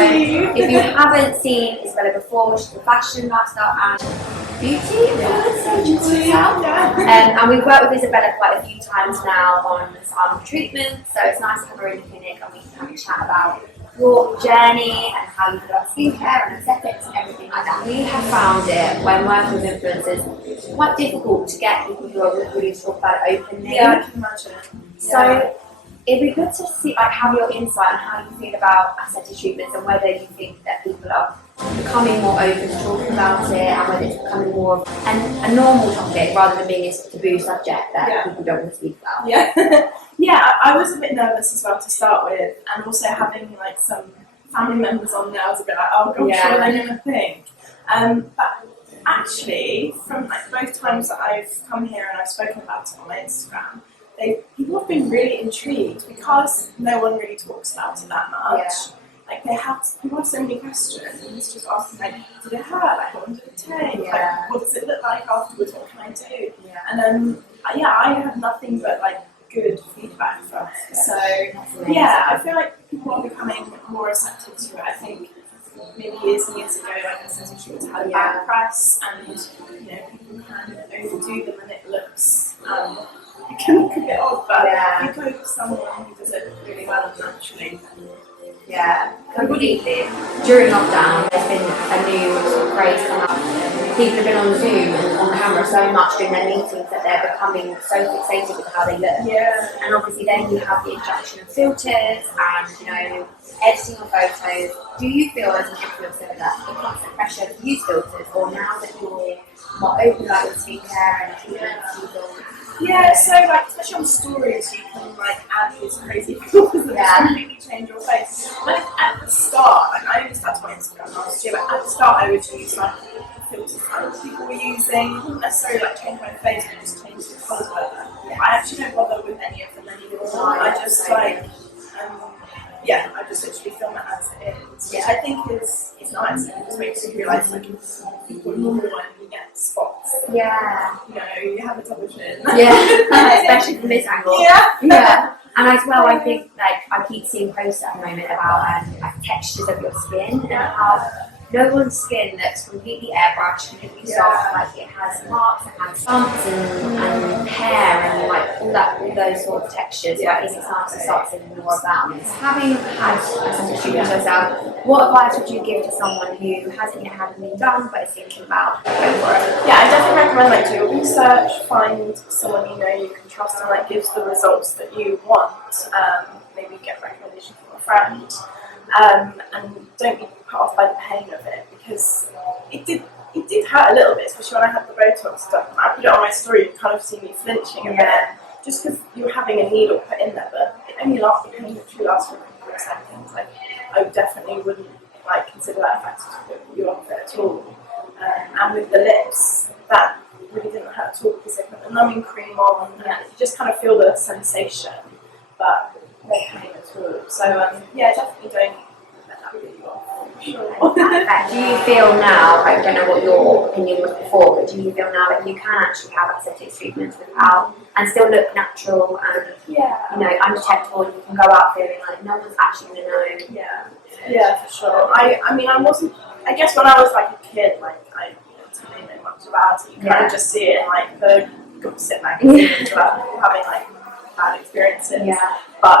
if you haven't seen Isabella before, she's a fashion, lifestyle and beauty agency herself. And we've worked with Isabella quite a few times now on some treatments, so it's nice to have her in the clinic and we can have a chat about your journey and how you feel about skincare and aesthetics and everything like that. We have found it, when working with influencers, quite difficult to get people who are willing to talk about it openly. Yeah, I can imagine. So it'd be good to see, have your insight on how you feel about aesthetic treatments and whether you think that people are becoming more open to talking about it and whether it's becoming more of a normal topic rather than being this taboo subject that people don't want to speak about. Yeah. Yeah, I was a bit nervous as well to start with, and also having like some family members on there, I was a bit like, oh gosh, what are they going to think? But actually, from like both times that I've come here and I've spoken about it on my Instagram, people have been really intrigued because no one really talks about it that much. Yeah. Like people have so many questions, just asking like, did it hurt? Like, what did it take? Like, what does it look like afterwards? What can I do? Yeah. And I had nothing but like good feedback from it. So yeah, I feel like people are becoming more receptive to it. I think maybe years and years ago, like aesthetic treatments had a bad press, and people can overdo them, and it looks it can look a bit odd, but if you go for someone who does it really well and naturally. Yeah, completely. During lockdown, there's been a new sort of craze come up. People have been on Zoom and on camera so much during their meetings that they're becoming so fixated with how they look. Yeah. And obviously then you have the introduction of filters and, editing of photos. Do you feel as an influencer that it comes to pressure to use filters, or now that you're more open about your skincare and treatments, you feel... Yeah, so like especially on stories, you can like add these crazy filters that just completely change your face. Like at the start, like I only started my Instagram last year, but at the start I would use like filters that other people were using. I wouldn't necessarily like change my face, but just change the colours of it. I actually don't bother with any of them anymore. I just like I just literally film it as it is, which I think is nice. It just makes you realise like people are normal and you get spots. Yeah. You have a double chin. Yeah, especially from this angle. Yeah. And as well, I think like I keep seeing posts at the moment about like textures of your skin and how no one's skin looks completely airbrushed, completely soft, like it has marks, it has bumps and hair and like all those sort of textures. So I think it's nice to start seeing more about this. Having had aesthetic treatment yourself, what advice would you give to someone who hasn't yet had anything done but is thinking about going for it? Yeah, I definitely recommend like do your research, find someone you can trust and like gives the results that you want. Maybe get recommendation from a friend. And don't be put off by the pain of it, because it did hurt a little bit, especially when I had the Botox stuff. And I put it on my story, you kind of see me flinching a bit, just because you're having a needle put in there, but it only lasts, it can literally last for a couple of seconds. Like, I definitely wouldn't like consider that effective to put you off it at all. And with the lips, that really didn't hurt at all because they put the numbing cream on, and you just kind of feel the sensation, but no pain at all. So definitely don't let that put you off. Sure. Do you feel now, I don't know what your opinion was before, but do you feel now that you can actually have aesthetic treatments without and still look natural and undetectable, and you can go out feeling like no one's actually going to know? Yeah, for sure. I wasn't, I guess when I was like a kid, like I didn't know much about it. You kind of just see it in like the gossip magazines about people having like bad experiences. But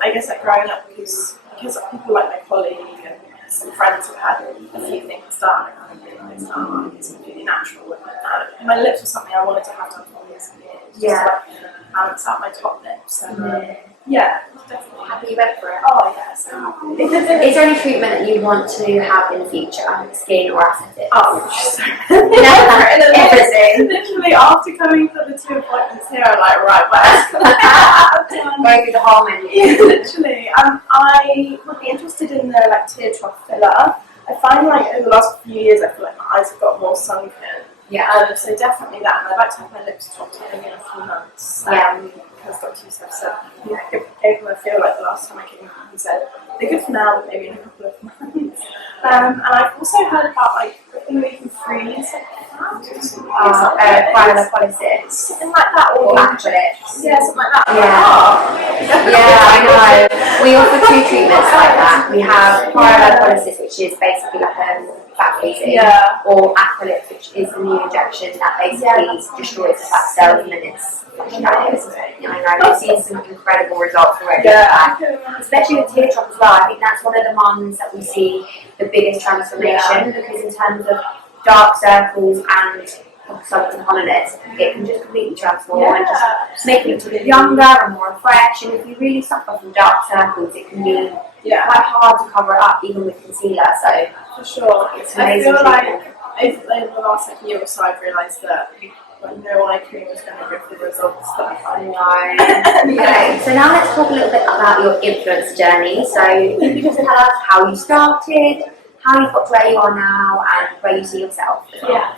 I guess like growing up, because people like my colleague and some friends have had a few things done, and I realised it's completely natural. And my lips was something I wanted to have done for years and years, just to like balance out my top lips. And definitely. Happy you went for it? Oh yeah, so happy. Is there any treatment that you want to have in the future, skin or aesthetic? Oh, so everything. Literally after coming for the 2 appointments here, I'm like, right, what else can I have? Go through the whole menu. Yeah, literally. I would be interested in the like tear trough filler. I find like over the last few years, I feel like my eyes have got more sunken. So definitely that, and I'd like to have my lips topped in a few months. Because Dr. Youssef said, gave them a feel like the last time I came, he said, they're good for now, but maybe in a couple of months. And I've also heard about like the thing where you can freeze cryolipolysis. Something like that, or black lips. Yeah, something like that. I know. We offer two treatments like that. We have pyrolysis, which is basically like fat freezing, or acrylic, which is a new injection that basically destroys the fat cells and then it's I've seen some incredible results already. Especially with teardrop as well. I think that's one of the ones that we see the biggest transformation because in terms of dark circles and some hollowness, it can just completely transform and just make you look younger and more fresh. And if you really suffer from dark circles, it can be quite hard to cover it up, even with concealer. So for sure, it's amazing. I feel like over the last year or so, I've realised that no eye cream is going to give the results that I know. Okay, so now let's talk a little bit about your influence journey. So if you could just tell us how you started, how you got to where you are now, and where you see yourself. Yeah.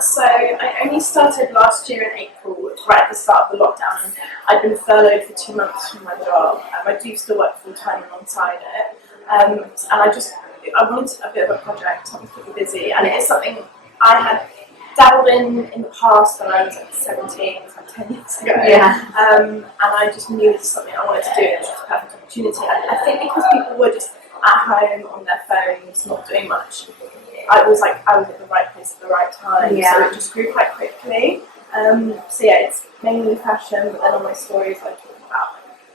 So I only started last year in April, right at the start of the lockdown, and I'd been furloughed for 2 months from my job. I do still work full time alongside it, and I wanted a bit of a project, something to keep me busy, and it is something I had dabbled in the past when I was like 17, it was like 10 years ago. And I just knew this was something I wanted to do, and it was just a perfect opportunity. I think because people were just at home on their phones, not doing much, I was at the right place at the right time, so it just grew quite quickly. It's mainly fashion, but then on my stories I talk about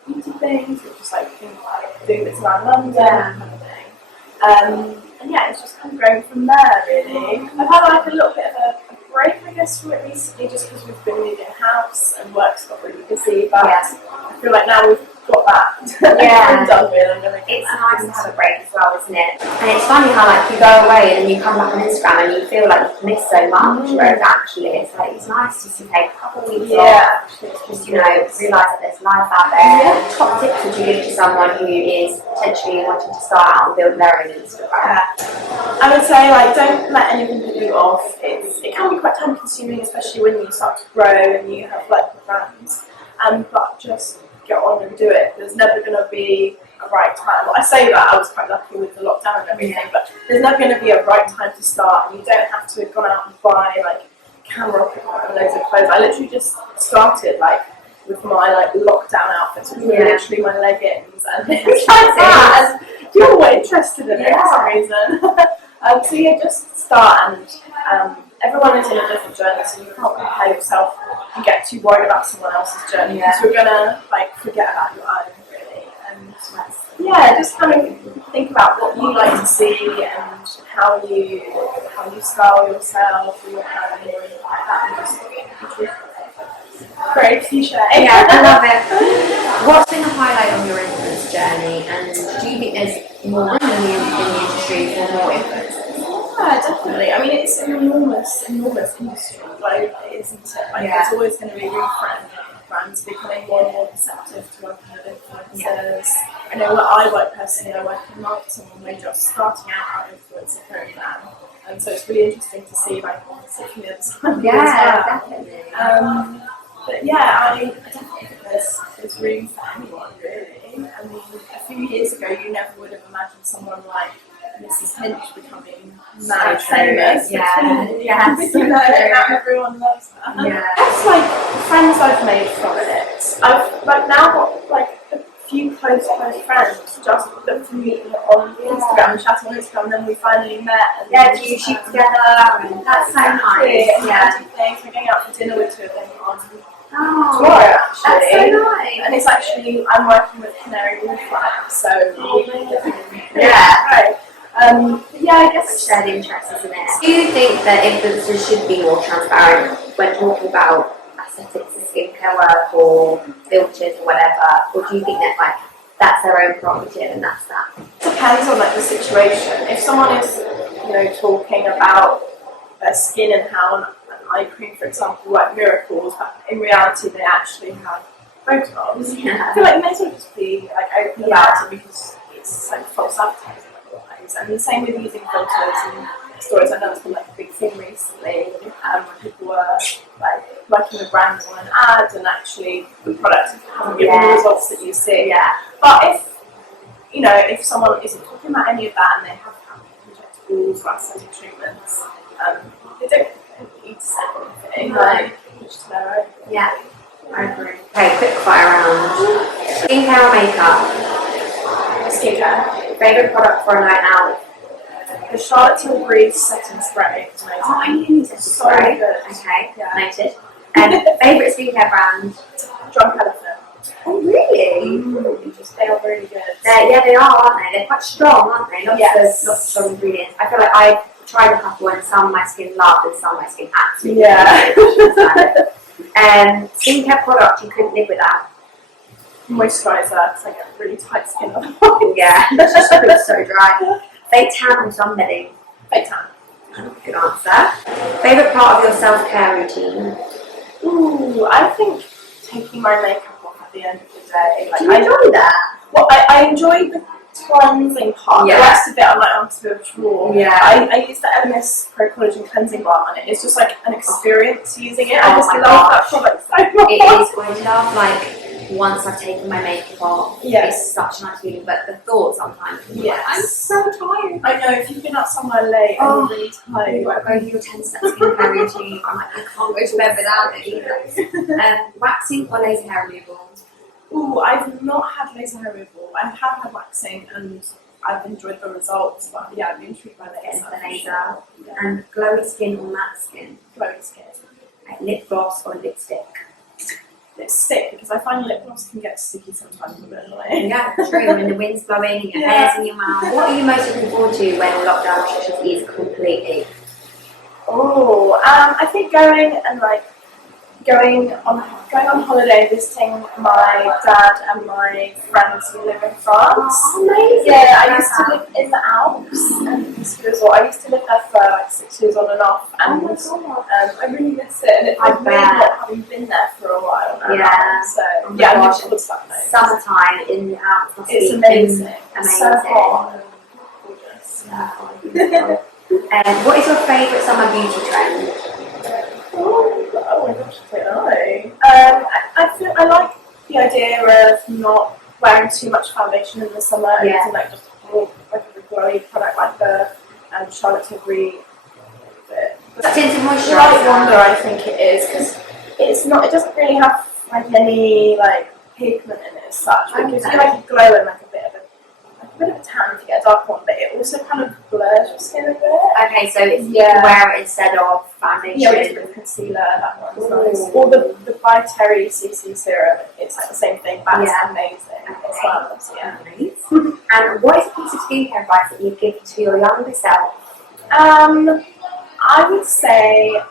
beauty things, which is like things like doing bits around London, kind of thing. It's just kind of growing from there, really. I've had like a little bit of a break, I guess, from it recently, just because we've been moving house and work's got really busy, but I feel like now we've got that done with. It's nice to have a break as well, isn't it? And it's funny how like you go away and then you come back on Instagram and you feel like you've missed so much, whereas actually it's nice just to take a couple of weeks off, just realise that there's life out there. Top tips would you give to someone who is potentially wanting to start out and build their own Instagram? I would say don't let anything put you off. It can be quite time consuming, especially when you start to grow and you have like brands. But just get on and do it. There's never going to be a right time. Well, I say that I was quite lucky with the lockdown and everything, but there's never going to be a right time to start. And you don't have to go out and buy like camera equipment and loads of clothes. I literally just started with my lockdown outfits, which were literally my leggings and things like that. And you were interested in it for some reason. Just start, and everyone is on a different journey, so you can't compare yourself and get too worried about someone else's journey because you're gonna forget about your own, really. And just kind of think about what you like to see and how you style yourself or your hair and everything like that. And just very cliche. Yeah, I love it. What's been the highlight on your influence journey, and do you think there's more room in the industry for more influencers? Yeah, definitely. I mean, it's an enormous industry, isn't it? There's always going to be room for brands becoming more and more receptive to working with influencers. I know where I work personally, I work in marketing and we're just starting out our influencer program. And so it's really interesting to see sit from the other side. Definitely. I definitely think there's room for anyone, really. I mean, a few years ago, you never would have imagined someone like Mrs. Hinch becoming mad famous. Now everyone loves her. It's friends I've made from it. I've now got a few close friends just that from meeting on Instagram, chatting on Instagram, and then we finally met. And do you shoot together? And that's so nice. We're going out for dinner with two of them on tomorrow, actually. That's so nice. And it's actually, I'm working with Canary Wolf Lab, so I guess shared interests, isn't it? Do you think that influencers should be more transparent when talking about aesthetics and skincare work or filters or whatever, or do you think that that's their own prerogative and that's that? Depends on the situation. If someone is talking about their skin and how an eye cream, for example, work miracles, but in reality they actually have photos. I feel like they should just be open about it because it's false advertising. And the same with using filters and stories. I know it's been a big thing recently when people were working with brands on an ad and actually the products haven't given the results that you see. But if someone isn't talking about any of that and they have injectables or aesthetic treatments, they don't need to say anything. Just their own. I agree. Okay, quick fire round. Skincare or makeup? Yeah. Favourite product for a night out? The Charlotte Tilbury setting spray. It's amazing. Oh, I knew this So good. Okay, Yeah. noted. Favourite skincare brand? Drunk Elephant. Oh, really? They are really good. They are, aren't they? They're quite strong, aren't they? Yes. Lots of strong ingredients. I feel like I've tried a couple and some my skin loved and some my skin absolutely Yeah. skincare product you couldn't live without. Moisturiser, because I get really tight skin otherwise. Yeah, it's just so dry. Fake tan or sunbathing? Fake tan. Good answer. Favourite part of your self-care routine? Ooh, I think taking my makeup off at the end of the day. Like, Do you enjoy that? Well, I enjoy the cleansing part. Yeah. The rest of it, I'm like, I'm too chore. Yeah. I use the LMS Pro Collagen Cleansing Balm, and it's just like an experience using it. I Oh just my love that gosh. product so much. It is. I love, like, once I've taken my makeup off, Yes. it's such a nice feeling, but the thought sometimes, Yes. I'm so tired. I know, if you've been out somewhere late and you're really tired. You've got to go do your 10-step skincare routine. I'm like, I can't go to bed without it either. Waxing or laser hair removal? Ooh, I've not had laser hair removal. I have had waxing and I've enjoyed the results, but yeah, I've been intrigued by Getting laser. the laser. And glowy skin or matte skin? Glowing skin. Like lip gloss or lipstick? Lipstick, because I find lip gloss can get sticky sometimes, a bit annoying. Yeah, true. When the wind's blowing and your hair's in your mouth. What are you most looking forward to when lockdown restrictions ease completely? Oh, I think going on holiday, visiting my dad and my friends who live in France. Oh, amazing. Yeah, I used to live in the Alps and Ski Resort. I used to live there for like 6 years on and off, and I really miss it. And it's like really not having been there for a while now. Yeah. So Oh yeah, my I'm gosh. looking forward to that. Summertime in the Alps must It's be amazing. Amazing. So hot and gorgeous. What is your favourite summer beauty trend? Oh my gosh, I don't know. I like the idea of not wearing too much foundation in the summer and using like just like a glowy product like the Charlotte Tilbury. Tinted moisturiser. Light Wonder, I think it is, because it doesn't really have like any like pigment in it as such. But it gives you like a glow and like a bit of a tan if you get a dark one, but it also kind of blurs your skin a bit. Okay, so it's you can wear it instead of foundation. Yeah, with a bit of concealer, that one's nice. Or the By Terry CC serum, it's like the same thing, but it's amazing as well. So, yeah. Nice. And what is a piece of skincare advice that you'd give to your younger self? I would say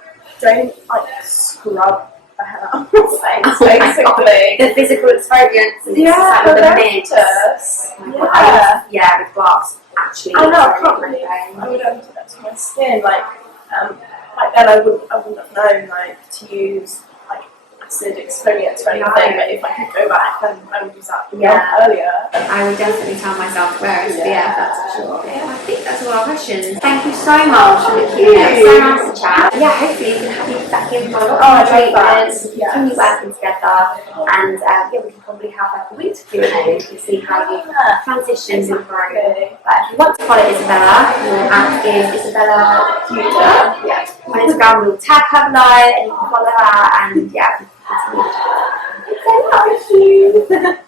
don't like scrub the hair out of your face, basically. The physical exfoliants and Yeah, it's like they're the mix. gorgeous. With glass actually. I know, I exfoliating can't my believe face. I would have done that to my skin. Like then I wouldn't have known like to use like acid exfoliants or anything. But if I could go back, then I would use that earlier. I would definitely tell myself to wear it. Yeah, that's for sure. Yeah, I think that's all our questions. Thank you so much for the Q&A. It was so nice to chat. Yeah, hopefully we can have you back in for a lot more treatments, continue working together, and we can probably have like a week's Q&A and see how you transitioned and grown. But if you want to follow Isabella, your app is Isabella Duder. Yeah. On Instagram, we'll tag her below and you can follow her and continue. Thank you so much.